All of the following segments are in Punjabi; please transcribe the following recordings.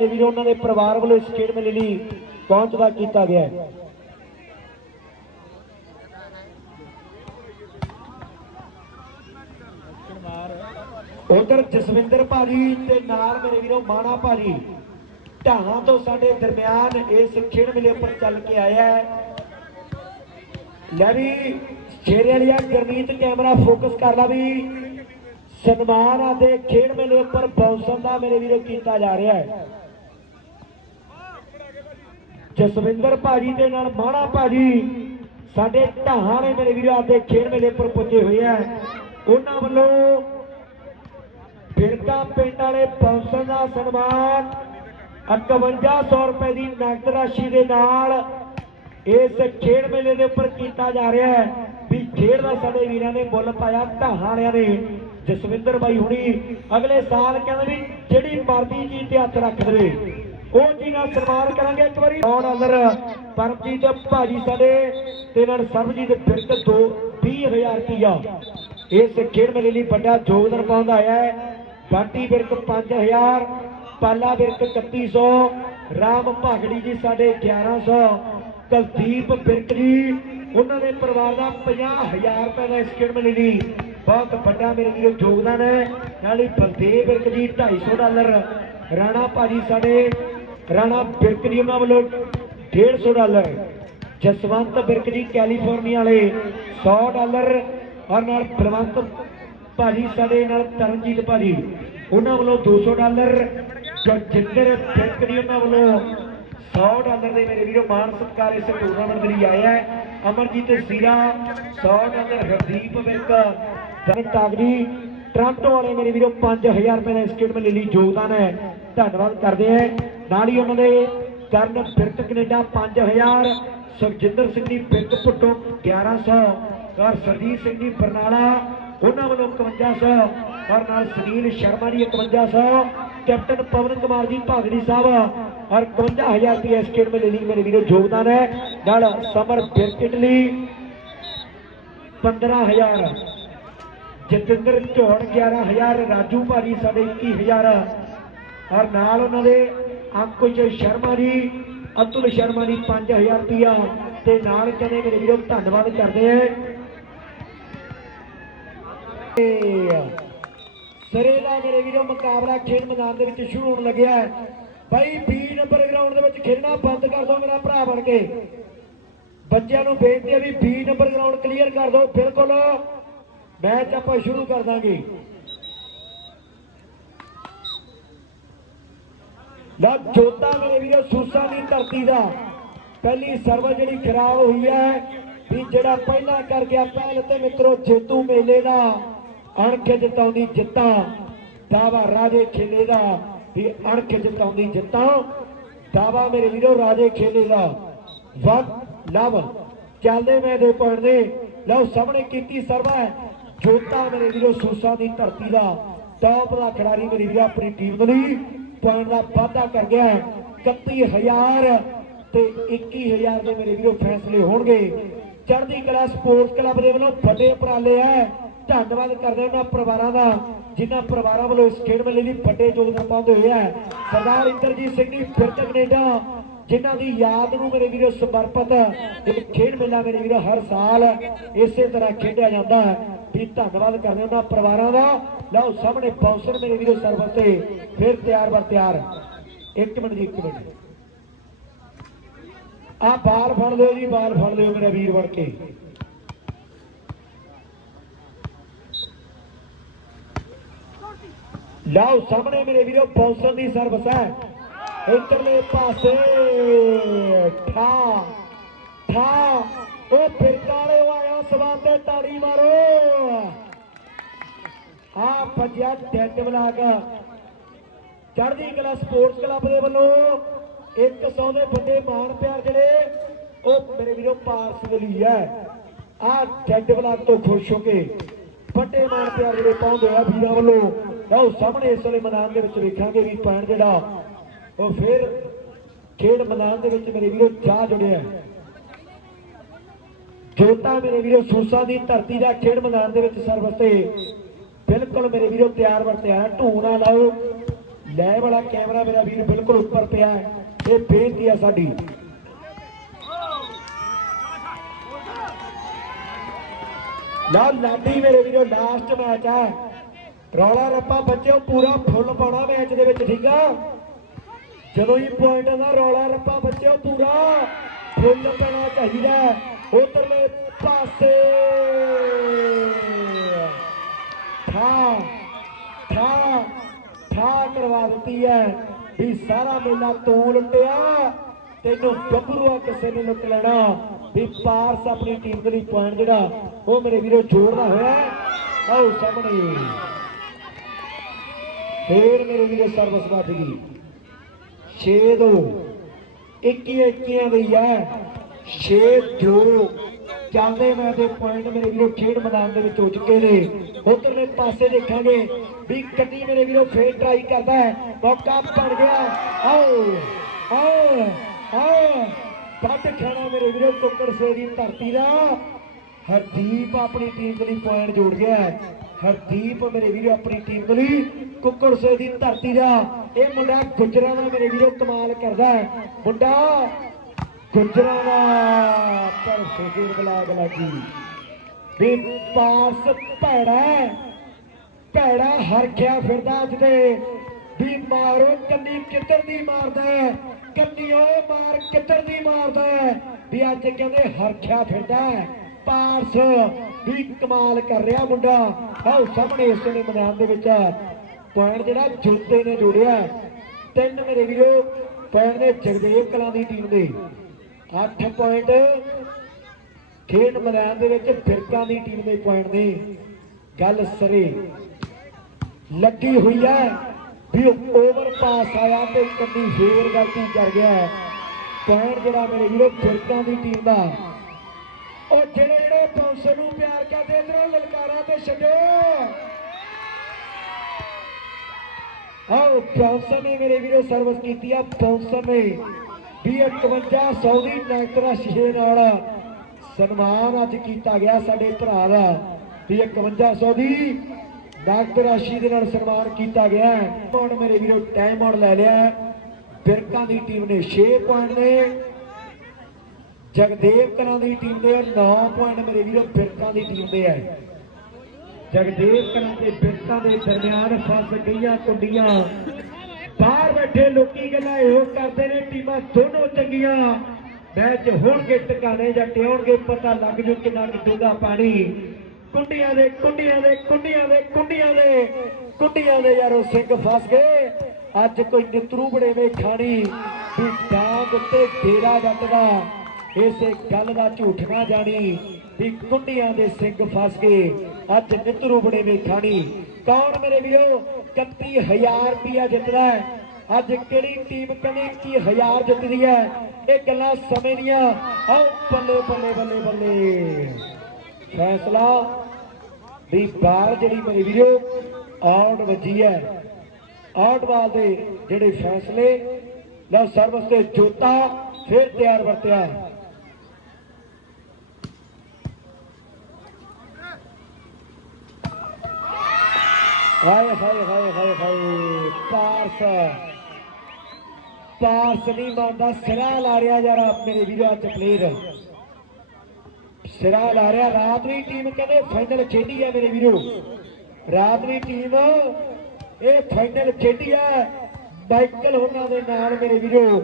ਮੇਰੇ ਵੀਰੋ, ਉਹਨਾਂ ਦੇ ਪਰਿਵਾਰ ਵੱਲੋਂ ਇਸ ਖੇਡ ਮੇਲੇ ਲਈ ਪਹੁੰਚਦਾ ਕੀਤਾ ਗਿਆ ਹੈ। ਉਧਰ ਜਸਵਿੰਦਰ ਭਾਜੀ ਤੇ ਨਾਲ ਮੇਰੇ ਵੀਰੋ, ਮਾਣਾ ਭਾਜੀ। ਢਾਹਾਂ ਤੋਂ ਸਾਡੇ ਦਰਮਿਆਨ ਇਸ ਖੇਡ ਮੇਲੇ ਉੱਪਰ ਚੱਲ ਕੇ ਆਇਆ ਹੈ। ਲੈ ਵੀ, ਸ਼ੇਰੇ ਵਾਲੀਆ ਗਰਮੀਤ ਕੈਮਰਾ ਫੋਕਸ ਕਰ ਲਾ ਵੀ। ਸਨਮਾਨ ਅਤੇ ਖੇਡ ਮੇਲੇ ਉੱਪਰ ਬੌਂਸਨ ਦਾ ਮੇਰੇ ਵੀਰੋ ਕੀਤਾ ਜਾ ਰਿਹਾ ਹੈ। ਜਸਵਿੰਦਰ ਭਾਜੀ ਦੇ ਨਾਲ ਮਾਣਾ ਭਾਜੀ। ਸਾਡੇ ਢਾਹਾਂ ਨੇ ਮੇਰੇ ਵੀਰੋ ਆਪਦੇ ਖੇਡ ਮੇਲੇ ਉੱਪਰ ਪੁੱਜੇ ਹੋਏ ਆ। ਉਹਨਾਂ ਵੱਲੋਂ ਫਿਰਕਾ ਪਿੰਡ ਵਾਲੇ ਬੌਂਸਨ ਦਾ ਸਨਮਾਨ 5100 ਰੁਪਏ ਦੀ ਨਕਦ ਰਾਸ਼ੀ ਦੇ ਨਾਲ ਇਸ ਖੇਡ ਮੇਲੇ ਦੇ ਉੱਪਰ ਕੀਤਾ ਜਾ ਰਿਹਾ ਹੈ। ਵੀ ਖੇਡ ਦਾ ਸਾਡੇ ਵੀਰਾਂ ਨੇ ਮੁੱਲ ਪਾਇਆ ਢਾਹਾਂ ਵਾਲਿਆਂ ਨੇ। ਜਸਵਿੰਦਰ ਬਾਈ ਹੁਣੀ ਅਗਲੇ ਸਾਲ ਕਹਿੰਦੇ ਵੀ ਜਿਹੜੀ ਮਰਜ਼ੀ ਜੀ ਤੇ ਹੱਥ ਰੱਖ ਦੇਵੇ। ਉਹ ਜੀ ਨਾਲ ਸਨਮਾਨ ਕਰਾਂਗੇ ਇੱਕ ਵਾਰੀ। 9 ਡਾਲਰ ਪਰਮਜੀਤ ਭਾਜੀ ਸਾਡੇ ਤੇ ਨਾਲ ਸਰਬਜੀਤ ਬਿਰਕ 2 20000 ਰੁਪਇਆ ਇਸ ਖੇਡ ਮੇਲੇ ਲਈ ਵੱਡਾ ਯੋਗਦਾਨ ਪਾਉਂਦਾ ਆਇਆ ਹੈ। ਬਾਟੀ ਬਿਰਕ 5000 ਪਾਲਾ ਬਿਰਕ 3100 ਰਾਮ ਭਾਗੜੀ ਜੀ ਸਾਡੇ 1100 ਕੁਲਦੀਪ ਬਿਰਕ ਜੀ, ਉਹਨਾਂ ਦੇ ਪਰਿਵਾਰ ਦਾ 50000 ਰੁਪਏ ਦਾ ਇਸ ਖੇਡ ਮੇਲੇ ਲਈ ਬਹੁਤ ਵੱਡਾ ਮੇਰੇ ਵੀਰੋ ਯੋਗਦਾਨ ਹੈ। ਨਾਲ ਹੀ ਬਲਦੇਵ ਬਿਰਕ ਜੀ 250 ਡਾਲਰ, ਰਾਣਾ ਭਾਜੀ ਸਾਡੇ ਰਾਣਾ ਬਿਰਕ ਜੀ ਉਹਨਾਂ ਵੱਲੋਂ 150 ਡਾਲਰ, ਜਸਵੰਤ ਬਿਰਕ ਜੀ ਕੈਲੀਫੋਰਨੀਆ ਵਾਲੇ 100 ਡਾਲਰ ਔਰ ਨਾਲ ਬਲਵੰਤ ਭਾਜੀ ਸਾਡੇ ਨਾਲ ਤਰਨਜੀਤ ਭਾਜੀ, ਉਹਨਾਂ ਵੱਲੋਂ 200 ਡਾਲਰ, ਜੋਗਿੰਦਰ ਬਿਰਕ ਜੀ ਉਹਨਾਂ ਵੱਲੋਂ 100 ਡਾਲਰ ਦੇ ਮੇਰੇ ਵੀਰੋ ਮਾਨ ਸਤਿਕਾਰ ਇਸ ਟੂਰਨਾਮੈਂਟ ਦੇ ਲਈ ਆਇਆ ਹੈ ਅਮਰਜੀਤ ਸੀਰਾ 100 ਡਾਲਰ, ਹਰਦੀਪ ਵਿਰਕ ਜਨ ਤਾਗੜੀ ਟ੍ਰਾਂਟੋ ਵਾਲੇ ਮੇਰੇ ਵੀਰੋ 5000 ਰੁਪਏ ਦਾ ਇਸ ਖੇਡ ਲਈ ਯੋਗਦਾਨ ਹੈ। ਧੰਨਵਾਦ ਕਰਦੇ ਹਾਂ ਨਾਲ ਹੀ ਉਹਨਾਂ ਦੇ ਕਰਨ ਬਿਰਕ ਕੈਨੇਡਾ 5000 ਸੁਖਜਿੰਦਰ ਸਿੰਘ ਦੀ ਬਿਰਕ ਪੁੱਟੋ 1100 ਔਰ ਸਰਜੀਤ ਸਿੰਘ ਦੀ ਬਰਨਾਲਾ, ਉਹਨਾਂ ਵੱਲੋਂ 5100 ਔਰ ਨਾਲ ਸੁਨੀਲ ਸ਼ਰਮਾ ਜੀ 5100 ਕੈਪਟਨ ਪਵਨ ਕੁਮਾਰ ਜੀ ਭਾਗੜੀ ਸਾਹਿਬ, ਔਰ 51000 ਰੁਪਏ ਇਸ ਖੇਡ ਮੇਲੇ ਲਈ ਮੇਰੇ ਵੀਰੋ ਯੋਗਦਾਨ ਹੈ। ਨਾਲ ਸਮਰ ਬਿਰਕਟ ਲਈ 15000 ਜਤਿੰਦਰ ਝੋੜ 11000 ਰਾਜੂ ਭਾਜੀ ਸਾਡੇ 21000 ਔਰ ਨਾਲ ਉਹਨਾਂ ਦੇ ਅੰਕੁਸ਼ ਸ਼ਰਮਾ ਜੀ ਅਤੁਲ ਸ਼ਰਮਾ ਜੀ 5000 ਰੁਪਇਆ ਤੇ ਨਾਲ ਕਹਿੰਦੇ ਮੇਰੇ ਵੀਰੋ, ਧੰਨਵਾਦ ਕਰਦੇ ਆ ਸਰੇ ਦਾ ਮੇਰੇ ਵੀਰੋ ਮੁਕਾਬਲਾ ਖੇਡ ਮੈਦਾਨ ਦੇ ਵਿੱਚ ਸ਼ੁਰੂ ਹੋਣ ਲੱਗਿਆ ਹੈ। ਬਾਈ 20 ਨੰਬਰ ਗਰਾਊਂਡ ਦੇ ਵਿੱਚ ਖੇਡਣਾ ਬੰਦ ਕਰ ਦਿਓ ਮੇਰਾ ਭਰਾ ਬਣ ਕੇ। ਬੱਚਿਆਂ ਨੂੰ ਬੇਨਤੀ ਹੈ ਵੀ 20 ਨੰਬਰ ਗਰਾਊਂਡ ਕਲੀਅਰ ਕਰ ਦਿਓ, ਬਿਲਕੁਲ। ਮੈਚ ਆਪਾਂ ਸ਼ੁਰੂ ਕਰ ਦਾਂਗੇ। ਲਾ ਜੋਤਾ ਮੇਰੇ ਵੀਰੋ, ਸੂਸਾ ਦੀ ਧਰਤੀ ਦਾ ਪਹਿਲੀ ਸਰਵ ਜਿਹੜੀ ਖਰਾਬ ਹੋਈ ਹੈ, ਵੀ ਜਿਹੜਾ ਪਹਿਲਾਂ ਕਰ ਗਿਆ ਪਹਿਲ ਤੇ ਮਿੱਤਰੋ ਜੇਤੂ ਮੇਲੇ ਦਾ ਅਣਖ ਜਿਤਾਉਂਦੀ ਜਿੱਤਾਂ, ਦਾਵਾ ਰਾਜੇ ਖੇਲੇ ਦਾ ਵੀ ਅਣਖ ਜਿਤਾਉਂਦੀ ਜਿੱਤਾਂ, ਦਾਵਾ ਮੇਰੇ ਵੀਰੋ ਰਾਜੇ ਖੇਲੇ ਦਾ। ਵਨ ਲਵ। ਚੱਲਦੇ ਮੈਂ ਦੇ ਪੁਆਇੰਟ ਦੇ ਲਓ, ਸਾਹਮਣੇ ਕੀਤੀ ਸਰਵਾ ਹੈ। ਜੋਤਾ ਮੇਰੇ ਵੀਰੋ, ਸੂਸਾ ਦੀ ਧਰਤੀ ਦਾ ਟੌਪ ਦਾ ਖਿਡਾਰੀ ਮੇਰੀ ਵੀਰੋ, ਆਪਣੀ ਟੀਮ ਲਈ ਪੁਆਇੰਟ ਦਾ ਵਾਧਾ ਕਰ ਗਿਆ 31000 ਤੇ 21000 ਦੇ ਮੇਰੇ ਵੀਰੋ ਫੈਸਲੇ ਹੋਣਗੇ। ਚੜ੍ਹਦੀ ਕਲਾ ਸਪੋਰਟਸ ਕਲੱਬ ਦੇ ਵੱਲੋਂ ਵੱਡੇ ਉਪਰਾਲੇ ਹੈ। ਧੰਨਵਾਦ ਕਰਦੇ ਉਹਨਾਂ ਪਰਿਵਾਰਾਂ ਦਾ, ਜਿਨ੍ਹਾਂ ਪਰਿਵਾਰਾਂ ਵੱਲੋਂ ਇਸ ਖੇਡ ਮੇਲੇ ਲਈ ਵੱਡੇ ਯੋਗਦਾਨ ਪਾਉਂਦੇ ਹੋਏ ਹੈ। ਸਰਦਾਰ ਇੰਦਰਜੀਤ ਸਿੰਘ ਜੀ ਫਿਰਤ ਕੈਨੇਡਾ, ਜਿਨ੍ਹਾਂ ਦੀ ਯਾਦ ਨੂੰ ਮੇਰੇ ਵੀਰੋ ਸਮਰਪਿਤ ਇਹ ਖੇਡ ਮੇਲਾ ਮੇਰੇ ਵੀਰੋ ਹਰ ਸਾਲ ਇਸੇ ਤਰ੍ਹਾਂ ਖੇਡਿਆ ਜਾਂਦਾ ਹੈ। ਵੀ ਧੰਨਵਾਦ ਕਰਦੇ ਉਹਨਾਂ ਪਰਿਵਾਰਾਂ ਦਾ। ਲਓ ਸਾਹਮਣੇ ਬਾਉਂਸਰ ਮੇਰੇ ਵੀਰੋ ਸਰਵਰ ਤੇ ਫਿਰ ਤਿਆਰ ਬਰ ਤਿਆਰ। ਇੱਕ ਮਿੰਟ ਜੀ, ਇੱਕ ਮਿੰਟ ਆ ਬਾਲ ਫੜ ਲਿਓ ਜੀ, ਬਾਲ ਫੜ ਲਿਓ ਮੇਰਾ ਵੀਰ ਬਣ ਕੇ। ਲਓ ਸਾਹਮਣੇ ਮੇਰੇ ਵੀਰੋ ਬਾਉਂਸਰ ਦੀ ਸਰਵਿਸ ਹੈ। ਇਧਰਲੇ ਪਾਸੇ, ਠਾ ਠਾ, ਉਹ ਫਿਰਕਾਲੇ ਆਇਆ ਸਵਾਦ ਤੇ ਤਾੜੀ ਮਾਰੋ। ਆ ਭੱਜਿਆ ਡੈਡ ਬਲਾਕ ਚੜ੍ਹਦੀ ਕਲਾ ਸਪੋਰਟਸ ਕਲੱਬ ਦੇ ਵੱਲੋਂ 100 ਦੇ ਵੱਡੇ ਮਾਣ ਪਿਆਰ ਜਿਹੜੇ, ਉਹ ਮੇਰੇ ਵੀਰੋ ਪਾਰਸ ਦੇ ਹੈ। ਆ ਡੈਡ ਬਲਾਕ ਤੋਂ ਖੁਸ਼ ਹੋ ਕੇ ਵੱਡੇ ਮਾਣ ਪਿਆਰ ਜਿਹੜੇ ਪਾਉਂਦੇ ਆ ਵੀਰਾਂ ਵੱਲੋਂ। ਲਓ, ਸਾਹਮਣੇ ਇਸ ਵੇਲੇ ਮੈਦਾਨ ਦੇ ਵਿੱਚ ਵੇਖਾਂਗੇ ਵੀ ਪੈਣ ਜਿਹੜਾ, ਉਹ ਫਿਰ ਖੇਡ ਮੈਦਾਨ ਦੇ ਵਿੱਚ ਮੇਰੇ ਵੀਰੋ ਜਾ ਜੁੜਿਆ ਜੋਤਾ ਮੇਰੇ ਵੀਰੋ ਸੂਸਾ ਦੀ ਧਰਤੀ ਦਾ ਖੇਡ ਮੈਦਾਨ ਦੇ ਵਿੱਚ ਸਰਵਸਤੇ ਬਿਲਕੁਲ ਮੇਰੇ ਵੀਰੋ ਤਿਆਰ ਵਰ ਤਿਆਰ ਢੂਣਾ ਲਾਓ। ਲੈ ਵਾਲਾ ਕੈਮਰਾ ਮੇਰਾ ਵੀਰ ਬਿਲਕੁਲ ਉੱਪਰ ਪਿਆ ਹੈ। ਇਹ ਬੇਨਤੀ ਆ ਸਾਡੀ। ਲਾ ਲਾਡੀ ਮੇਰੇ ਵੀਰੋ ਲਾਸਟ ਮੈਚ ਹੈ ਰੌਲਾ ਰੱਪਾ ਬੱਚਿਓ, ਪੂਰਾ ਫੁੱਲ ਪਾਉਣਾ ਮੈਚ ਦੇ ਵਿੱਚ, ਠੀਕ ਆ? ਜਦੋਂ ਹੀ ਪੁਆਇੰਟ ਦਾ ਰੌਲਾ ਰੱਪਾ ਬੱਚਿਓ, ਪੂਰਾ ਫੁੱਲ ਪੈਣਾ ਚਾਹੀਦਾ ਉਧਰਲੇ ਪਾਸੇ। ਠਾ ਠਾ ਠਾ ਕਰਵਾ ਦਿੱਤੀ ਹੈ ਵੀ ਸਾਰਾ ਮੇਲਾ ਤੂੰ ਲੁੱਟਿਆ ਤੈਨੂੰ ਗੱਭਰੂਆ ਕਿਸੇ ਨੇ ਲੁੱਟ ਲੈਣਾ। ਵੀ ਪਾਰਸ ਆਪਣੀ ਟੀਮ ਦੇ ਲਈ ਪੁਆਇੰਟ ਜਿਹੜਾ, ਉਹ ਮੇਰੇ ਵੀਰੋ ਜੋੜਦਾ ਹੋਇਆ ਹੈ। ਆਓ ਸਾਹਮਣੇ। ਫੇਰ ਮੇਰੇ ਵੀਰੋ ਸਰਵਿਸ ਵੱਧ ਗਈ। 6 ਦੋ। 21 21 ਦੀ ਹੈ 6 ਦੋ ਚੱਲਦੇ ਮੈਂ ਦੇ ਪੁਆਇੰਟ ਮੇਰੇ ਵੀਰੋ, ਖੇਡ ਮੈਦਾਨ ਦੇ ਵਿੱਚ ਹੋ ਚੁੱਕੇ ਨੇ। ਉਧਰਲੇ ਪਾਸੇ ਦੇਖਾਂਗੇ ਵੀ ਕੱਟੀ ਮੇਰੇ ਵੀਰੋ ਫੇਰ ਟਰਾਈ ਕਰਦਾ ਹੈ। ਮੌਕਾ ਬਣ ਗਿਆ। ਆਓ ਆਓ ਆਓ। ਵੱਡ ਖਾਣਾ ਮੇਰੇ ਵੀਰੋ ਕੁੱਕਰ ਸੇ ਦੀ ਧਰਤੀ ਦਾ। ਹਰਦੀਪ ਆਪਣੀ ਟੀਮ ਦੇ ਲਈ ਪੁਆਇੰਟ ਜੋੜ ਗਿਆ ਹੈ। ਹਰਦੀਪ ਮੇਰੇ ਵੀਰੋ, ਆਪਣੀ ਟੀਮ ਦੇ ਲਈ ਕੁੱਕੜ ਸੇ ਦੀ ਧਰਤੀ ਦਾ। ਇਹ ਮੁੰਡਾ ਗੁਜਰਾਂ ਦਾ ਮੇਰੇ ਵੀਰੋ ਕਮਾਲ ਕਰਦਾ ਹੈ। ਮੁੰਡਾ ਗੁਜਰਾਂ ਪਰ ਫੇਰ ਬਲਾਗ ਲੱਗੀ। ਵੀ ਪਾਸ ਭੈੜਾ ਹੈ। ਭੈੜਾ ਹਰਖਿਆ ਫਿਰਦਾ ਅੱਜ ਦੇ। ਵੀ ਮਾਰੋ, ਕੰਨੀ ਕਿੱਧਰ ਦੀ ਮਾਰਦਾ ਹੈ ਕੰਨੀ ਓਏ ਮਾਰ ਕਿੱਧਰ ਦੀ ਮਾਰਦਾ ਹੈ। ਵੀ ਅੱਜ ਕਹਿੰਦੇ ਹਰਖਿਆ ਫਿਰਦਾ ਹੈ ਪਾਰਸ ਵੀ ਕਮਾਲ ਕਰ ਰਿਹਾ ਮੁੰਡਾ। ਆਓ ਸਾਹਮਣੇ ਇਸ ਨੇ ਮੈਦਾਨ ਦੇ ਵਿੱਚ ਪੁਆਇੰਟ ਜਿਹੜਾ ਜੋਤੇ ਨੇ ਜੋੜਿਆ ਤਿੰਨ ਮੇਰੇ ਵੀਰੋ, ਪੁਆਇੰਟ ਨੇ ਜਗਦੇਵ ਕਲਾਂ ਦੀ ਟੀਮ ਦੇ। 8 ਪੁਆਇੰਟ ਖੇਡ ਮੈਦਾਨ ਦੇ ਵਿੱਚ ਫਿਰਕਾਂ ਦੀ ਟੀਮ ਦੇ ਪੁਆਇੰਟ ਨੇ। ਗੱਲ ਸਰੇ। ਲੱਗੀ ਹੋਈ ਹੈ ਵੀ ਓਵਰ ਪਾਸ ਆਇਆ ਤੇ ਕੰਨੀ ਫੇਰ ਗਲਤੀ ਕਰ ਗਿਆ ਪੁਆਇੰਟ ਜਿਹੜਾ ਮੇਰੇ ਵੀਰੋ, ਫਿਰਕਾਂ ਦੀ ਟੀਮ ਦਾ। ਉਹ ਜਿਹੜੇ ਜਿਹੜੇ ਬਾਉਂਸਰ ਨੂੰ ਪਿਆਰ ਕਰਦੇ, ਇਧਰੋਂ ਲਲਕਾਰਾ ਤੇ ਛੱਡੋ ਆਓ ਬਾਉਂਸਰ ਨੇ ਮੇਰੇ ਵੀਰੋ ਸਰਵਿਸ ਕੀਤੀ ਆ। ਬਾਉਂਸਰ ਨੇ ਵੀ 51 100 ਦੀ ਨੈਕਟਰਾ ਸ਼ੀਸ਼ੇ ਨਾਲ। ਸਨਮਾਨ ਅੱਜ ਕੀਤਾ ਗਿਆ ਸਾਡੇ ਭਰਾ ਦਾ। ਵੀ 51 100 ਦੀ ਡਾਕਟਰ ਰਾਸ਼ੀ ਦੇ ਨਾਲ ਸਨਮਾਨ ਕੀਤਾ ਗਿਆ ਹੈ। ਹੁਣ ਮੇਰੇ ਵੀਰੋ ਟਾਈਮ ਆਉਟ ਲੈ ਲਿਆ। ਬਿਰਕਾਂ ਦੀ ਟੀਮ ਨੇ 6 ਪੁਆਇੰਟ ਨੇ। ਜਗਦੇਵ ਕਲਾਂ ਦੀ ਟੀਮ ਦੇ 9 ਪੁਆਇੰਟ ਮੇਰੇ ਵੀਰੋ, ਬਿਰਕਾਂ ਦੀ ਟੀਮ ਦੇ ਹੈ। ਜਗਦੇਵ ਕਲਾਂ ਤੇ ਬਿਰਕਾਂ ਦੇ ਦਰਮਿਆਨ ਫਸ ਗਈਆਂ ਕੁੰਡੀਆਂ। ਬਾਹਰ ਬੈਠੇ ਲੋਕੀ ਗੱਲਾਂ ਇਹੋ ਕਰਦੇ ਨੇ, ਟੀਮਾਂ ਦੋਨੋਂ ਚੰਗੀਆਂ। ਮੈਚ ਹੋਣਗੇ ਟਿਕਾਣੇ ਜਾਂ ਟਿਉਣਗੇ ਪਤਾ ਲੱਗ ਜੂ ਕਿੰਨਾ ਕੁ ਪਾਣੀ। ਕੁੰਡੀਆਂ ਦੇ ਕੁੰਡੀਆਂ ਦੇ ਕੁੰਡੀਆਂ ਦੇ ਕੁੰਡੀਆਂ ਦੇ ਕੁੰਡੀਆਂ ਦੇ ਯਾਰੋ ਸਿੰਘ ਫਸ ਗਏ। ਅੱਜ ਕੋਈ ਨਿਤਰੂ ਬੜੇਵੇਂ ਖਾਣੀ, ਵੀ ਡਾਂਗ ਉੱਤੇ ਡੇਰਾ ਜੱਟਦਾ ਇਸੇ ਗੱਲ ਦਾ ਝੂਠ ਨਾ ਜਾਣੀ, ਵੀ ਕੁੰਡੀਆਂ ਦੇ ਸਿੰਘ ਫਸ ਗਏ। ਅੱਜ ਨਿਤਰੂ ਬੜੇਵੇਂ ਖਾਣੀ। ਕੌਣ ਮੇਰੇ ਵੀਰੋ? 31000 ਰੁਪਿਆ ਜਿੱਤਦਾ ਹੈ। ਅੱਜ ਕਿਹੜੀ ਟੀਮ ਕਹਿੰਦੀ 21000 ਜਿੱਤਦੀ ਹੈ? ਇਹ ਗੱਲਾਂ ਸਮੇਂ ਦੀਆਂ। ਆਓ, ਬੱਲੇ ਬੱਲੇ ਬੱਲੇ ਬੱਲੇ। ਫੈਸਲਾ ਵੀ ਬਾਹਰ ਜਿਹੜੀ ਮੇਰੇ ਵੀਰੋ, ਆਊਟ ਵੱਜੀ ਹੈ। ਆਊਟ ਬਾਲ ਦੇ ਜਿਹੜੇ ਫੈਸਲੇ, ਲਓ ਸਰਵਿਸ ਤੇ ਜੋਤਾ ਫਿਰ ਤਿਆਰ ਵਰਤਿਆ। ਹਾਏ ਹਾਏ ਹਾਏ ਹਾਏ ਹਾਏ, ਪਾਰਸ। ਪਾਰਸ ਨਹੀਂ ਮੰਨਦਾ, ਸਿਰਾ ਲਾ ਰਿਹਾ ਯਾਰ ਮੇਰੇ ਵੀਰੋ ਅੱਜ ਪਲੇਅਰ ਸਿਰਾ ਲਾ ਰਿਹਾ, ਰਾਤ ਦੀ ਟੀਮ ਕਹਿੰਦੇ ਫਾਈਨਲ ਖੇਡੀ ਹੈ ਮੇਰੇ ਵੀਰੋ। ਰਾਤ ਦੀ ਟੀਮ ਇਹ ਫਾਈਨਲ ਖੇਡੀ ਹੈ ਮਾਈਕਲ ਹੋਣਾ ਦੇ ਨਾਲ ਮੇਰੇ ਵੀਰੋ,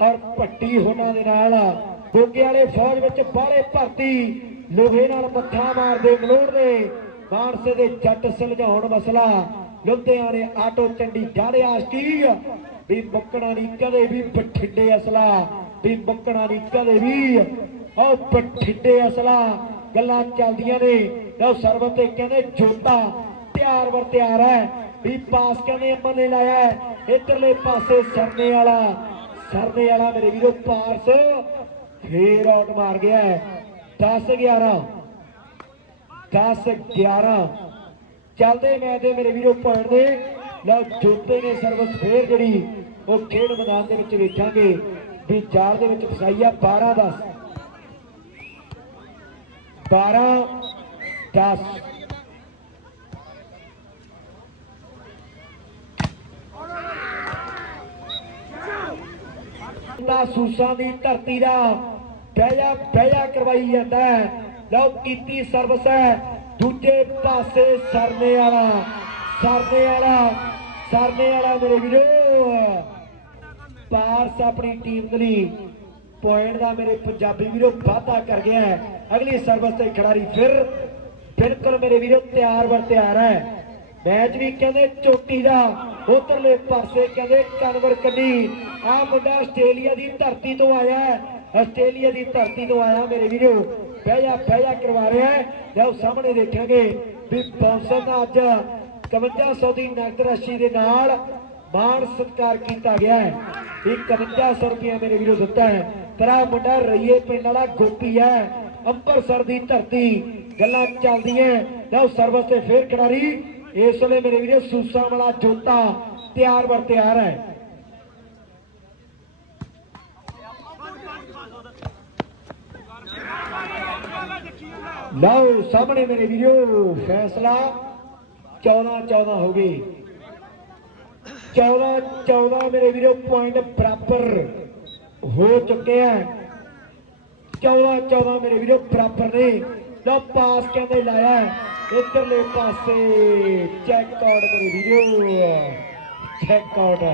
ਔਰ ਭੱਟੀ ਹੋਣਾ ਦੇ ਨਾਲ। ਗੋਗੇ ਵਾਲੇ ਫੌਜ ਵਿੱਚ ਬਾਹਲੇ ਭਰਤੀ, ਲੋਹੇ ਨਾਲ ਮੱਥਾ ਮਾਰਦੇ ਮਲੋੜ ਦੇ ਮਾਨਸੇ ਦੇ ਜੱਟ ਸੁਲਝਾਉਣ ਮਸਲਾ, ਲੁਧਿਆਣੇ ਆਟੋ ਚੰਡੀ ਜਾੜਿਆ ਕੀ ਵੀ ਮੁੱਕਣਾ ਨਹੀਂ, ਕਦੇ ਵੀ ਬਠਿੰਡੇ ਅਸਲਾ, ਵੀ ਮੁੱਕਣਾ ਨਹੀਂ, ਕਦੇ ਵੀ। ਉਹ ਬਠਿੰਡੇ ਅਸਲਾ, ਗੱਲਾਂ ਚੱਲਦੀਆਂ ਨੇ। ਲਓ, ਸਰਬਤ ਤੇ ਕਹਿੰਦੇ ਜੋਤਾ ਤਿਆਰ ਵਰ ਤਿਆਰ ਹੈ, ਵੀ ਪਾਸ ਕਹਿੰਦੇ ਅੰਮਨ ਨੇ ਲਾਇਆ ਹੈ। ਪਾਸੇ ਸਰਨੇ ਵਾਲਾ ਸਰਨੇ ਵਾਲਾ ਮੇਰੇ ਵੀਰੋ, ਪਾਰਸ ਫੇਰ ਆਊਟ ਮਾਰ ਗਿਆ 10 11 10 11 ਚੱਲਦੇ ਮੈਚ ਦੇ ਮੇਰੇ ਵੀਰੋ ਪੁਆਇੰਟ ਦੇ। ਲਓ, ਜੋਤੇ ਨੇ ਸਰਵਿਸ ਫੇਰ ਜਿਹੜੀ ਉਹ ਖੇਡ ਮੈਦਾਨ ਦੇ ਵਿੱਚ ਵੇਖਾਂਗੇ। ਵੀ ਚਾਰ ਦੇ ਵਿੱਚ ਫਸਾਈ ਆ 12 10 12 10 ਤਾਂ ਸੂਸਾਂ ਦੀ ਧਰਤੀ ਦਾ ਬਹਿ ਜਾ ਬਹਿ ਜਾ ਕਰਵਾਈ ਜਾਂਦਾ ਹੈ। ਲਓ ਕੀਤੀ ਸਰਵਿਸ ਹੈ। ਦੂਜੇ ਪਾਸੇ ਸਰਨੇ ਵਾਲਾ ਸਰਨੇ ਵਾਲਾ ਸਰਨੇ ਵਾਲਾ ਮੇਰੇ ਵੀਰੋ। ਪਾਰਸ ਆਪਣੀ ਟੀਮ ਦੇ ਲਈ ਪੁਆਇੰਟ ਦਾ ਮੇਰੇ ਪੰਜਾਬੀ ਵੀਰੋ ਵਾਅਦਾ ਕਰ ਗਿਆ ਅਗਲੀ ਸਰਵਿਸ ਤੇ ਖਿਡਾਰੀ ਫਿਰ, ਬਿਲਕੁਲ ਮੇਰੇ ਵੀਰੋ ਤਿਆਰ ਵਰ ਤਿਆਰ ਹੈ। ਮੈਚ ਵੀ ਕਹਿੰਦੇ ਚੋਟੀ ਦਾ, ਉਧਰਲੇ ਪਾਸੇ ਕਹਿੰਦੇ ਕਨਵਰ ਕੰਨੀ ਆ ਮੁੰਡਾ ਆਸਟ੍ਰੇਲੀਆ ਦੀ ਧਰਤੀ ਤੋਂ ਆਇਆ ਆਸਟ੍ਰੇਲੀਆ ਦੀ ਧਰਤੀ ਤੋਂ ਆਇਆ ਮੇਰੇ ਵੀਰੋ। ਬਹਿ ਜਾ ਕਰਵਾ ਰਿਹਾ ਹੈ। ਲਓ ਸਾਹਮਣੇ ਦੇਖਾਂਗੇ ਵੀ ਬੌਂਸਰ ਦਾ ਅੱਜ 5100 ਦੀ ਨਗਦ ਰਾਸ਼ੀ ਦੇ ਨਾਲ ਮਾਣ ਸਤਿਕਾਰ ਕੀਤਾ ਗਿਆ ਹੈ। ਇਹ 5100 ਰੁਪਏ ਮੇਰੇ ਵੀਰੋ ਦਿੱਤਾ ਹੈ। ਤਰਾ ਮੁੰਡਾ ਰਈਏ ਪਿੰਡ ਵਾਲਾ ਗੋਪੀ ਹੈ। ਅੰਮ੍ਰਿਤਸਰ ਦੀ ਧਰਤੀ ਗੱਲਾਂ ਚੱਲਦੀਆਂ ਲਓ ਸਰਵਿਸ ਤੇ ਫੇਰ ਖਿਡਾਰੀ, ਇਸ ਵੇਲੇ ਮੇਰੇ ਵੀਰੋ ਸੂਸਾ ਵਾਲਾ ਜੋਤਾ ਤਿਆਰ ਵਰ ਤਿਆਰ ਹੈ। ਲਓ ਸਾਹਮਣੇ ਮੇਰੇ ਵੀਰੋ, ਫੈਸਲਾ 14 14 ਹੋ ਗਏ। 14 14 ਮੇਰੇ ਵੀਰੋ ਪੁਆਇੰਟ ਬਰਾਬਰ ਹੋ ਚੁੱਕੇ ਆ। 14 14 ਮੇਰੇ ਵੀਰੋ ਬਰਾਬਰ ਨੇ। ਲਓ ਪਾਸ ਕਹਿੰਦੇ ਲਾਇਆ। ਇੱਧਰਲੇ ਪਾਸੇ ਚੈੱਕ ਆਊਟ ਮੇਰੇ ਵੀਰੋ। ਚੈੱਕ ਆਊਟ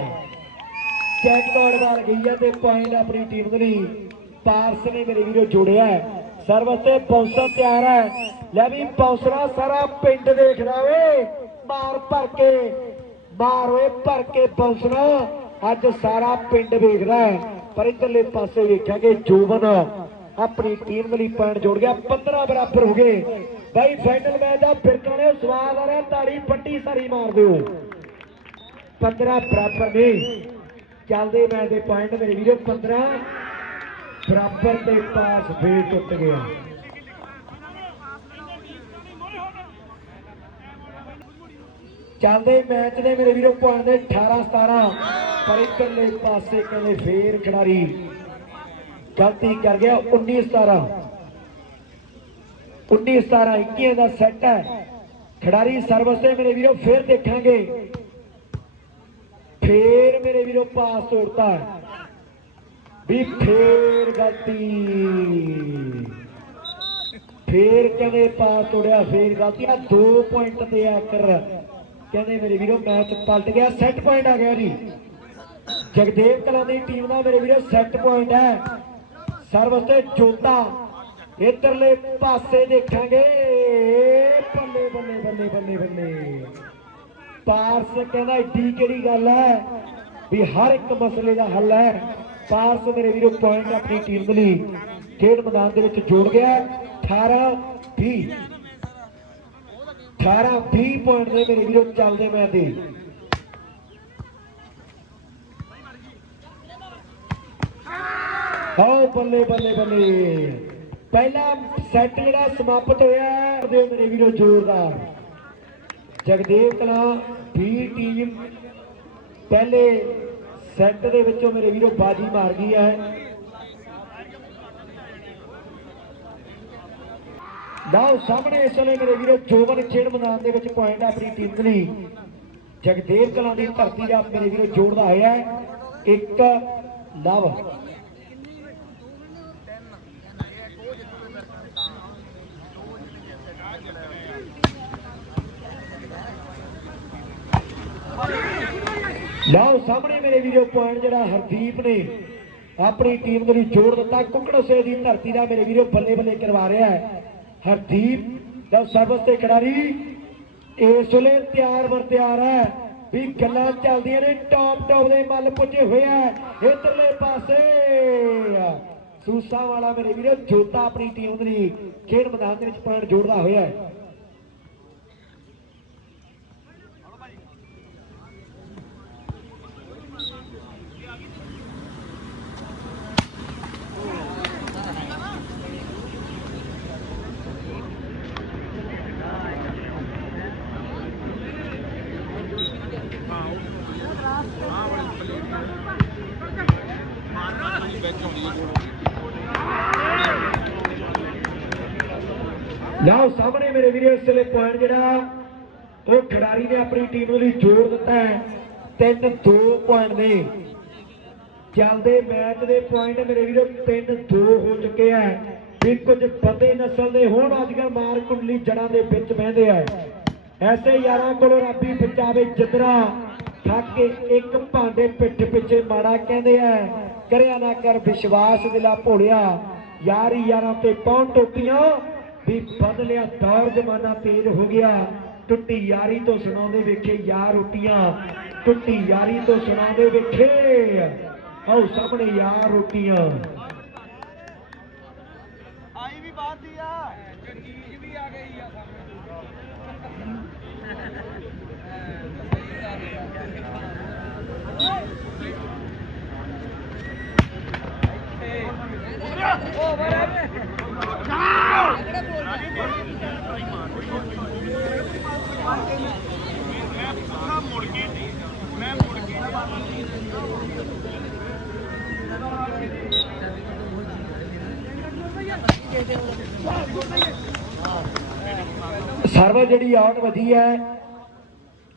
ਚੈੱਕ ਆਊਟ ਵਾਲ ਗਈ ਹੈ ਤੇ ਪੁਆਇੰਟ ਆਪਣੀ ਟੀਮ ਦੇ ਲਈ। ਪਾਰਸ ਨੇ ਮੇਰੇ ਵੀਰੋ ਜੋੜਿਆ। ਸਰਵਿਸ ਤੇ ਪੌਂਸਾ ਤਿਆਰ ਹੈ। ਲੈ ਵੀ ਪੌਂਸਰਾ ਸਾਰਾ ਪਿੰਡ ਦੇਖਦਾ ਵੇ। ਮਾਰ ਭਰ ਕੇ, ਮਾਰ ਓਏ ਭਰ ਕੇ ਪੌਂਸਰਾ ਅੱਜ ਸਾਰਾ ਪਿੰਡ ਵੇਖਦਾ ਹੈ। ਪਰ ਇਧਰਲੇ ਪਾਸੇ ਵੇਖਾਂਗੇ ਜੋਬਨ। ਆਪਣੀ ਟੀਮ ਲਈ ਪੁਆਇੰਟ ਜੋੜ ਗਿਆ। 15 ਬਰਾਬਰ ਹੋ ਗਏ। ਬਾਈ ਫਾਈਨਲ ਮੈਚ ਦਾ ਫਿਰਕਾਂ ਨੇ ਸਵਾਦ ਆ ਰਿਹਾ। ਤਾੜੀ ਪੱਟੀ ਸਾਰੀ ਮਾਰ ਦਿਓ। 15 ਬਰਾਬਰ ਨੇ। ਚੱਲਦੇ ਮੈਚ ਦੇ ਪੁਆਇੰਟ ਮੇਰੇ ਵੀਰੋ 15 ਬਰਾਬਰ ਤੇ ਪਾਸ ਫੇਰ ਟੁੱਟ ਗਿਆ। ਚੱਲਦੇ ਮੈਚ ਦੇ ਮੇਰੇ ਵੀਰੋ, ਪੁਆਇੰਟ 18 17 ਪਰ ਇਧਰਲੇ ਪਾਸੇ ਕਹਿੰਦੇ ਫੇਰ ਖਿਡਾਰੀ। ਗਲਤੀ ਕਰ ਗਿਆ 19 17 19 17 21 ਦਾ ਸੈੱਟ ਹੈ। ਖਿਡਾਰੀ ਸਰਵਿਸ ਤੇ ਮੇਰੇ ਵੀਰੋ, ਫੇਰ ਦੇਖਾਂਗੇ। ਫੇਰ ਮੇਰੇ ਵੀਰੋ, ਪਾਸ ਤੋੜਤਾ ਵੀ ਫੇਰ ਗਲਤੀ। ਫੇਰ ਕਹਿੰਦੇ ਪਾਸ ਤੋੜਿਆ, ਫੇਰ ਗਲਤੀ। ਆ 2 ਪੁਆਇੰਟ ਤੇ ਆ ਕਹਿੰਦੇ ਮੇਰੇ ਵੀਰੋ, ਮੈਚ ਪਲਟ ਗਿਆ ਸੈੱਟ ਪੁਆਇੰਟ ਆ ਗਿਆ ਜੀ। ਜਗਦੇਵ ਕਲਾਂ ਦੀ ਟੀਮ ਦਾ ਮੇਰੇ ਵੀਰੋ ਸੈੱਟ ਪੁਆਇੰਟ ਹੈ। ਸਰਵਿਸ ਤੇ ਜੋਤਾ ਇਧਰਲੇ ਪਾਸੇ ਦੇਖਾਂਗੇ। ਬੱਲੇ ਬੱਲੇ ਬੱਲੇ ਬੱਲੇ ਬੱਲੇ। ਪਾਰਸ ਕਹਿੰਦਾ, ਏਡੀ ਕਿਹੜੀ ਗੱਲ ਹੈ? ਵੀ ਹਰ ਇੱਕ ਮਸਲੇ ਦਾ ਹੱਲ ਹੈ। ਪਾਰਸ ਮੇਰੇ ਵੀਰੋ ਪੁਆਇੰਟ ਆਪਣੀ ਟੀਮ ਦੇ ਲਈ ਖੇਡ ਮੈਦਾਨ ਦੇ ਵਿੱਚ ਜੋੜ ਗਿਆ 18 20 18 20 ਪੁਆਇੰਟ ਦੇ ਮੇਰੇ ਵੀਰੋ ਚੱਲਦੇ ਮੈਚ ਦੇ। ਆਓ ਬੱਲੇ ਬੱਲੇ ਬੱਲੇ। ਪਹਿਲਾ ਸੈੱਟ ਜਿਹੜਾ ਸਮਾਪਤ ਹੋਇਆ ਦਿਓ ਮੇਰੇ ਵੀਰੋ ਜ਼ੋਰਦਾਰ। ਜਗਦੇਵ ਕਲਾ ਵੀ ਟੀਮ ਪਹਿਲੇ ਸੈੱਟ ਦੇ ਵਿੱਚੋਂ ਮੇਰੇ ਵੀਰੋ ਬਾਜੀ ਮਾਰ ਗਈ ਹੈ। ਲਓ, ਸਾਹਮਣੇ ਇਸ ਵੇਲੇ ਮੇਰੇ ਵੀਰੋ ਜੋਬਨ ਖੇਡ ਮੈਦਾਨ ਦੇ ਵਿੱਚ ਪੁਆਇੰਟ ਆਪਣੀ ਟੀਮ ਲਈ। ਜਗਦੇਵ ਕਲਾਂ ਦੀ ਧਰਤੀ ਦਾ ਮੇਰੇ ਵੀਰੋ ਜੋੜਦਾ ਹੋਇਆ ਹੈ। ਇੱਕ, ਲਵ। ਲਓ ਸਾਹਮਣੇ ਮੇਰੇ ਵੀਰੋ ਪੁਆਇੰਟ ਜਿਹੜਾ ਹਰਦੀਪ ਨੇ ਆਪਣੀ ਟੀਮ ਦੇ ਲਈ ਜੋੜ ਦਿੱਤਾ। ਕੁਕੜਸੇ ਦੀ ਧਰਤੀ ਦਾ ਮੇਰੇ ਵੀਰੋ ਬੱਲੇ ਬੱਲੇ ਕਰਵਾ ਰਿਹਾ ਹੈ। ਹਰਦੀਪ ਦਾ ਸਰਵਿਸ ਤੇ ਖਿਡਾਰੀ ਇਸ ਵੇਲੇ ਤਿਆਰ ਵਰ ਤਿਆਰ ਹੈ। ਵੀ ਗੱਲਾਂ ਚੱਲਦੀਆਂ ਨੇ ਟੌਪ ਟੌਪ ਦੇ ਮੱਲ ਪੁੱਜੇ ਹੋਏ ਆ ਇਧਰਲੇ ਪਾਸੇ ਸੂਸਾ ਵਾਲਾ ਮੇਰੇ ਵੀਰੋ ਜੋਤਾ ਆਪਣੀ ਟੀਮ ਦੇ ਲਈ ਖੇਡ ਮੈਦਾਨ ਦੇ ਵਿੱਚ ਪੁਆਇੰਟ ਜੋੜਦਾ ਹੋਇਆ ਹੈ ਲਓ ਸਾਹਮਣੇ ਮੇਰੇ ਵੀਰੋ ਇਸ ਵੇਲੇ ਪੁਆਇੰਟ ਜਿਹੜਾ ਉਹ ਖਿਡਾਰੀ ਨੇ ਆਪਣੀ ਟੀਮ ਲਈ ਜੋੜ ਦਿੱਤਾ ਹੈ। ਤਿੰਨ ਦੋ ਪੁਆਇੰਟ ਨੇ। ਚੱਲਦੇ ਮੈਚ ਦੇ ਪੁਆਇੰਟ ਮੇਰੇ ਵੀਰੋ 3-2 ਹੋ ਚੁੱਕੇ ਆ। ਵੀ ਕੁਝ ਬੰਦੇ ਨਸਲ ਦੇ ਹੋਣ, ਅੱਜ ਕੱਲ੍ਹ ਮਾਰ ਕੁੰਡਲੀ ਜੜਾਂ ਦੇ ਵਿੱਚ ਬਹਿੰਦੇ ਆ। ਐਸੇ ਯਾਰਾਂ ਕੋਲੋਂ ਰੱਬੀ ਬਚਾਵੇ ਜਿੱਦਰਾ ਥੱਕ ਕੇ ਇੱਕ ਭਾਂਡੇ ਪਿੱਠ ਪਿੱਛੇ ਮਾੜਾ ਕਹਿੰਦੇ ਆ। ਕਰਿਆ ਨਾ ਕਰ ਵਿਸ਼ਵਾਸ ਦਿਲਾ ਭੋਲਿਆ। ਯਾਰ ਯਾਰਾਂ ਤੇ ਪਹੁੰਚ ਟੋਪੀਆਂ, ਵੀ ਬਦਲਿਆ ਦੌਰ ਜ਼ਮਾਨਾ ਤੇਜ਼ ਹੋ ਗਿਆ। ਟੁੱਟੀ ਯਾਰੀ ਤੋਂ ਸੁਣਾਉਂਦੇ ਵੇਖੇ ਯਾਰ ਰੋਟੀਆਂ ਟੁੱਟੀ ਯਾਰੀ ਤੋਂ ਸੁਣਾਉਂਦੇ ਵੇਖੇ। ਆਓ ਸਾਹਮਣੇ ਯਾਰ ਰੋਟੀਆਂ। ਆਈ ਵੀ ਬਾਤ ਦੀ ਆ ਚੀਜ਼ ਵੀ ਆ ਗਈ ਆ ਸਰਵ ਜਿਹੜੀ ਆਉਟ ਵਧੀ ਹੈ,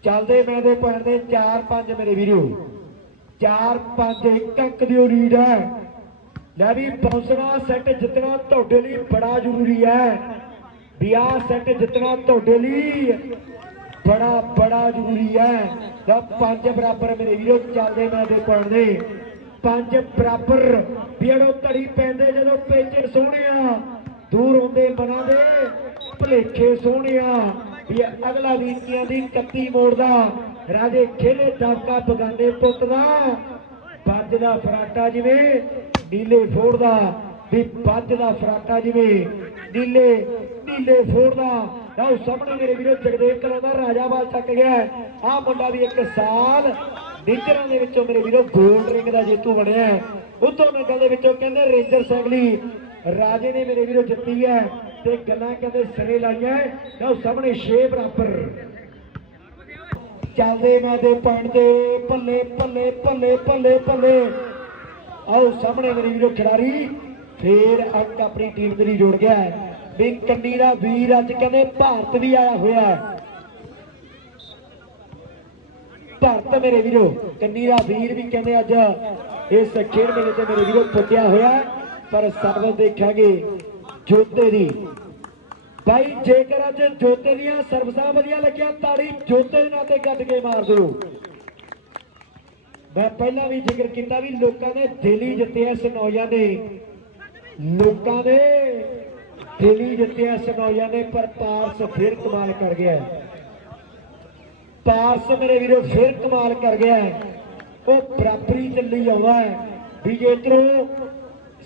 ਚੱਲਦੇ ਮੈਂ ਦੇ ਪੁਆਇੰਟ ਦੇ 4-5 ਮੇਰੇ ਵੀਰੋ। 4-5 ਇੱਕ ਅੰਕ ਦੀ ਲੀਡ ਹੈ। ਲੈ ਵੀ ਪਹੁੰਚਣਾ ਸੈੱਟ ਜਿੱਤਣਾ ਤੁਹਾਡੇ ਲਈ ਬੜਾ ਜ਼ਰੂਰੀ ਹੈ। ਵੀ ਆਹ ਸੈੱਟ ਜਿੱਤਣਾ ਤੁਹਾਡੇ ਲਈ ਬੜਾ ਬੜਾ ਜ਼ਰੂਰੀ ਹੈ। ਤਾਂ ਪੰਜ ਬਰਾਬਰ ਮੇਰੇ ਵੀਰੋ, ਚੱਲਦੇ ਮੈਂ ਦੇ। ਪੁਆਇੰਟ ਪੰਜ ਬਰਾਬਰ ਵੀੜੋ ਧੜੀ ਪੈਂਦੇ ਜਦੋਂ ਪੇਚੇ ਸੋਹਣਿਆ ਦੂਰ ਹੁੰਦੇ ਮਨਾਂ ਦੇ, ਭਲੇਖੇ ਸੋਹਣਿਆ ਵੀ ਅਗਲਾ ਵੀਰਕੀਆਂ ਦੀ ਕੱਤੀ ਮੋੜਦਾ ਰਾਜੇ ਖੇਲੇ ਦਬਕਾ ਬਗਾਨੇ ਪੁੱਤ ਦਾ। ਬੱਜ ਦਾ ਫਰਾਟਾ ਜਿਵੇਂ ਨੀਲੇ ਫੋੜਦਾ ਵੀ ਬੱਜ ਦਾ ਫਰਾਟਾ ਜਿਵੇਂ ਨੀਲੇ ਨੀਲੇ ਫੋੜਦਾ ਲਓ ਸਾਹਮਣੇ ਮੇਰੇ ਵੀਰੋ ਜਗਦੇਵ ਕਲਾਂ ਦਾ ਰਾਜਾ ਬਾਲ ਚੱਕ ਗਿਆ ਆਹ ਮੁੰਡਾ ਵੀ ਇੱਕ ਸਾਲ ਨੀਚਰਾਂ ਦੇ ਵਿੱਚੋਂ ਮੇਰੇ ਵੀਰੋ 골ਡ ਰਿੰਗ ਦਾ ਜੇਤੂ ਬਣਿਆ ਉਦੋਂ ਨਗਲ ਦੇ ਵਿੱਚੋਂ ਕਹਿੰਦੇ ਰੇਂਜਰ ਸੈਗਲੀ, ਰਾਜੇ ਨੇ ਮੇਰੇ ਵੀਰੋ ਜਿੱਤੀ ਹੈ ਤੇ ਗੱਲਾਂ ਕਹਿੰਦੇ ਸਿਰੇ ਲਾਈਆਂ ਲਓ ਸਾਹਮਣੇ 6 ਬਰਾਬਰ। ਚੱਲਦੇ ਮੈਂ ਦੇ ਪੁਆਇੰਟ ਤੇ ਭੱਲੇ ਭੱਲੇ ਭੱਲੇ ਭੱਲੇ ਭੱਲੇ ਆਓ ਸਾਹਮਣੇ ਮੇਰੇ ਵੀਰੋ ਖਿਡਾਰੀ, ਫੇਰ ਅੰਕ ਆਪਣੀ ਟੀਮ ਦੇ ਲਈ ਜੋੜ ਗਿਆ ਹੈ। ਵੀ ਕੰਨੀ ਦਾ ਵੀਰ ਅੱਜ ਕਹਿੰਦੇ ਭਾਰਤ ਵੀ ਆਇਆ ਹੋਇਆ ਹੈ। ਭਾਰਤ ਮੇਰੇ ਵੀਰੋ ਕੰਨੀ ਦਾ ਵੀਰ ਵੀ ਕਹਿੰਦੇ ਅੱਜ ਇਸ ਖੇਡ ਮੇਲੇ ਤੇ ਮੇਰੇ ਵੀਰੋ ਪੁੱਜਿਆ ਹੋਇਆ ਪਰ ਸਰਵ ਦੇਖਾਂਗੇ ਜੋਤੇ ਦੀ। ਭਾਈ ਜੇਕਰ ਅੱਜ ਜੋਤੇ ਦੀਆਂ ਸਰਵਿਸਾਂ ਵਧੀਆ ਲੱਗਿਆ, ਤਾੜੀ ਜੋਤੇ ਦੇ ਨਾਂ ਤੇ ਗੱਡ ਕੇ ਮਾਰ ਦਿਓ। ਮੈਂ ਪਹਿਲਾਂ ਵੀ ਜ਼ਿਕਰ ਕੀਤਾ ਵੀ ਲੋਕਾਂ ਨੇ ਦਿਲ ਹੀ ਜਿੱਤਿਆ ਇਸ ਨੌਜਵਾਨ ਨੇ। ਲੋਕਾਂ ਦੇ ਦਿਲ ਜਿੱਤਿਆ ਇਸ ਨੇ, ਪਰ ਪਾਰਸ ਫਿਰ ਕਮਾਲ ਕਰ ਗਿਆ ਪਾਰਸ ਮੇਰੇ ਵੀਰੋ ਫਿਰ ਕਮਾਲ ਕਰ ਗਿਆ ਉਹ ਬਰਾਬਰੀ ਚੱਲੀ ਆਉਂਦਾ ਹੈ। ਵੀ ਜੇ ਇੱਧਰੋਂ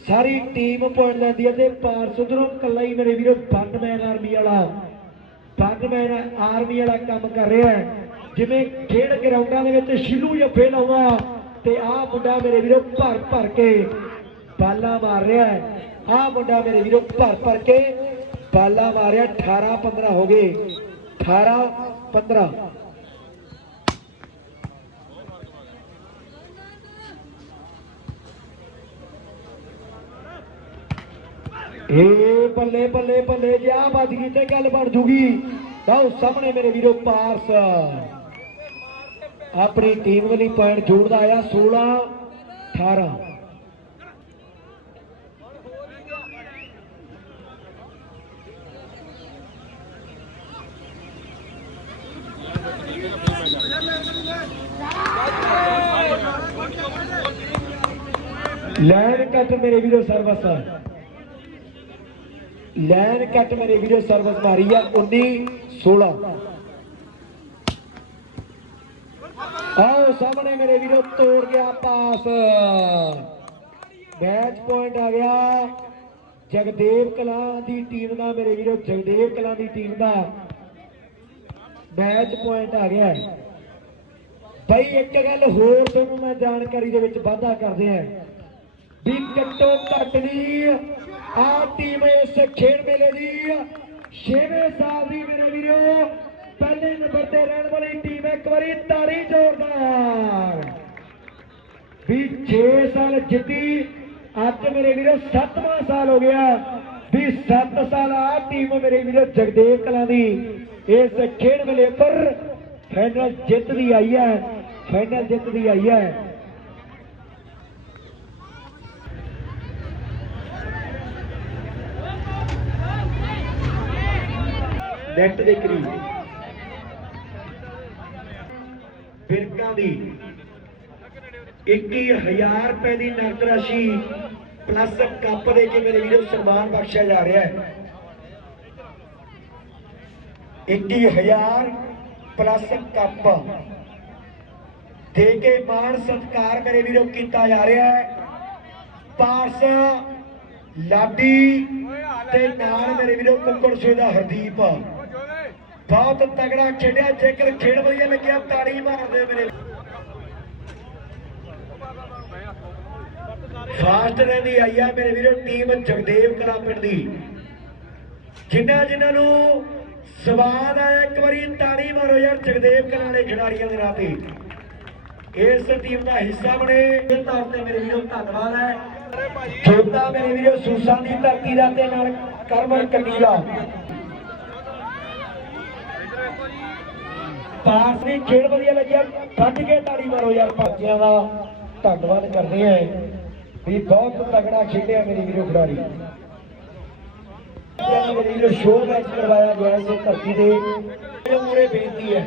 ਸਾਰੀ ਟੀਮ ਪੁਆਇੰਟ ਲੈਂਦੀ ਹੈ ਤੇ ਪਾਰਸ ਉਧਰੋਂ ਇਕੱਲਾ ਹੀ ਮੇਰੇ ਵੀਰੋ ਬੰਦਮੈਨ ਆਰਮੀ ਵਾਲਾ ਬੰਦਮੈਨ ਆਰਮੀ ਵਾਲਾ ਕੰਮ ਕਰ ਰਿਹਾ ਹੈ। ਜਿਵੇਂ ਖੇਡ ਗਰਾਊਂਡਾਂ ਦੇ ਵਿੱਚ ਸ਼ਿਲੂ ਜੱਫੇ ਲਾਉਂਦਾ ਤੇ ਆਹ ਮੁੰਡਾ ਮੇਰੇ ਵੀਰੋ ਭਰ ਭਰ ਕੇ ਬਾਲਾ ਮਾਰ ਰਿਹਾ ਹੈ। ਆਹ ਮੁੰਡਾ ਮੇਰੇ ਵੀਰੋ, ਭਰ ਭਰ ਕੇ ਬਾਲਾ ਮਾਰਿਆ 18 15 ਹੋ ਗਏ। 18 15 ਏ ਬੱਲੇ ਬੱਲੇ ਬੱਲੇ ਜੇ ਆ ਵੱਜ ਗਈ ਤੇ ਗੱਲ ਬਣ ਜੂਗੀ। ਤਾਂ ਉਹ ਸਾਹਮਣੇ ਮੇਰੇ ਵੀਰੋ ਪਾਰਸ। ਆਪਣੀ ਟੀਮ ਲਈ ਪੁਆਇੰਟ ਜੋੜਦਾ ਆਇਆ 16 18 ਲੈਣ ਕੱਟ ਮੇਰੇ ਵੀਰੋ ਸਰਵਿਸ। ਲੈਣ ਕੱਟ ਮੇਰੇ ਵੀਰੋ ਸਰਵਿਸ ਮਾਰੀ ਆ 19 16 ਆਓ ਸਾਹਮਣੇ ਮੇਰੇ ਵੀਰੋ ਤੋੜ ਗਿਆ ਪਾਸ। ਮੈਚ ਪੁਆਇੰਟ ਆ ਗਿਆ। ਜਗਦੇਵ ਕਲਾਂ ਦੀ ਟੀਮ ਦਾ ਮੇਰੇ ਵੀਰੋ, ਜਗਦੇਵ ਕਲਾਂ ਦੀ ਟੀਮ ਦਾ ਮੈਚ ਪੁਆਇੰਟ ਆ ਗਿਆ। ਬਈ ਇੱਕ ਗੱਲ ਹੋਰ ਤੁਹਾਨੂੰ ਮੈਂ ਜਾਣਕਾਰੀ ਦੇ ਵਿੱਚ ਵਾਧਾ ਕਰਦੇ ਆਂ। ਵੀ ਘੱਟੋ ਘੱਟ ਦੀ ਆ ਟੀਮ ਇਸ ਖੇਡ ਮੇਲੇ ਦੀ 6ਵੇਂ ਸਾਲ ਦੀ ਮੇਰੇ ਵੀਰੋ, ਪਹਿਲੇ ਨੰਬਰ ਤੇ ਰਹਿਣ ਵਾਲੀ ਟੀਮ ਇੱਕ ਵਾਰੀ ਤਾੜੀ ਜ਼ੋਰਦਾਰ। ਵੀ 6 ਸਾਲ ਜਿੱਤੀ, ਅੱਜ ਮੇਰੇ ਵੀਰੋ 7ਵਾਂ ਸਾਲ ਹੋ ਗਿਆ। ਵੀ 7 ਸਾਲ ਆ ਟੀਮ ਮੇਰੇ ਵੀਰੋ ਜਗਦੇਵ ਕਲਾਂ ਦੀ ਇਸ ਖੇਡ ਮੇਲੇ ਪਰ ਫਾਈਨਲ ਜਿੱਤਦੀ ਆਈ ਹੈ ਫਾਈਨਲ ਜਿੱਤ ਦੀ ਆਈ ਹੈ। ਨੈਟ ਦੇ ਕਰੀਬ। ਫਿਰਕਾਂ ਦੀ 21000 ਰੁਪਏ ਦੀ ਨਕਦ ਰਾਸ਼ੀ ਪਲੱਸ ਕੱਪ ਦੇ ਕੇ ਮੇਰੇ ਵੀਰੋ ਸਨਮਾਨ ਬਖਸ਼ਿਆ ਜਾ ਰਿਹਾ ਹੈ। 21000 ਪਲੱਸ ਕੱਪ ਦੇ ਕੇ ਮਾਣ ਸਤਕਾਰ ਮੇਰੇ ਵੀਰੋ ਕੀਤਾ ਜਾ ਰਿਹਾ ਹੈ। ਪਾਰਸ ਲਾਡੀ ਤੇ ਨਾਲ ਮੇਰੇ ਵੀਰੋ ਕੁੱਕੜ ਸੋਏ ਦਾ ਹਰਦੀਪ। ਬਹੁਤ ਤਗੜਾ ਖੇਡਿਆ, ਜੇਕਰ ਖੇਡ ਵਧੀਆ ਲੱਗਿਆ ਤਾੜੀ ਮਾਰਦੇ ਮੇਰੇ ਫਾਸਟ ਰਹਿੰਦੀ ਆਈ ਆ ਮੇਰੇ ਵੀਰੋ, ਟੀਮ ਜਗਦੇਵ ਕਲਾ ਪਿੰਡ ਦੀ। ਜਿਨ੍ਹਾਂ ਜਿਨ੍ਹਾਂ ਨੂੰ ਸਵਾਦ ਆਇਆ, ਇੱਕ ਵਾਰੀ ਤਾੜੀ ਮਾਰੋ ਯਾਰ ਜਗਦੇਵ ਕਲਾ ਵਾਲੇ ਖਿਡਾਰੀਆਂ ਦੇ ਨਾਂ ਤੇ। ਇਸ ਟੀਮ ਦਾ ਹਿੱਸਾ ਬਣੇ, ਇਸ ਤੌਰ ਤੇ ਮੇਰੇ ਵੀਰੋ ਧੰਨਵਾਦ ਹੈ। ਛੋਟਾ ਮੇਰੇ ਵੀਰੋ, ਸੂਸਾਂ ਦੀ ਧਰਤੀ ਦਾ ਤੇ ਨਾਲ ਕਰਮਨ ਕੰਨੀਲਾ ਪਾਸ ਦੀ ਖੇਡ ਵਧੀਆ ਲੱਗਿਆ ਕੱਢ ਕੇ ਤਾੜੀ ਮਾਰੋ ਯਾਰ ਭਾਜਿਆਂ ਦਾ ਧੰਨਵਾਦ ਕਰਦੇ ਆਂ ਵੀ ਬਹੁਤ ਤਗੜਾ ਖੇਡਿਆ ਮੇਰੇ ਵੀਰੋ ਖਿਡਾਰੀ। ਮੇਰੇ ਵੀਰੋ ਸ਼ੋਅ ਮੈਚ ਕਰਵਾਇਆ ਗਿਆ ਸੀ ਧਰਤੀ ਦੇ ਮੂਰੇ ਬੇਨਤੀ ਹੈ।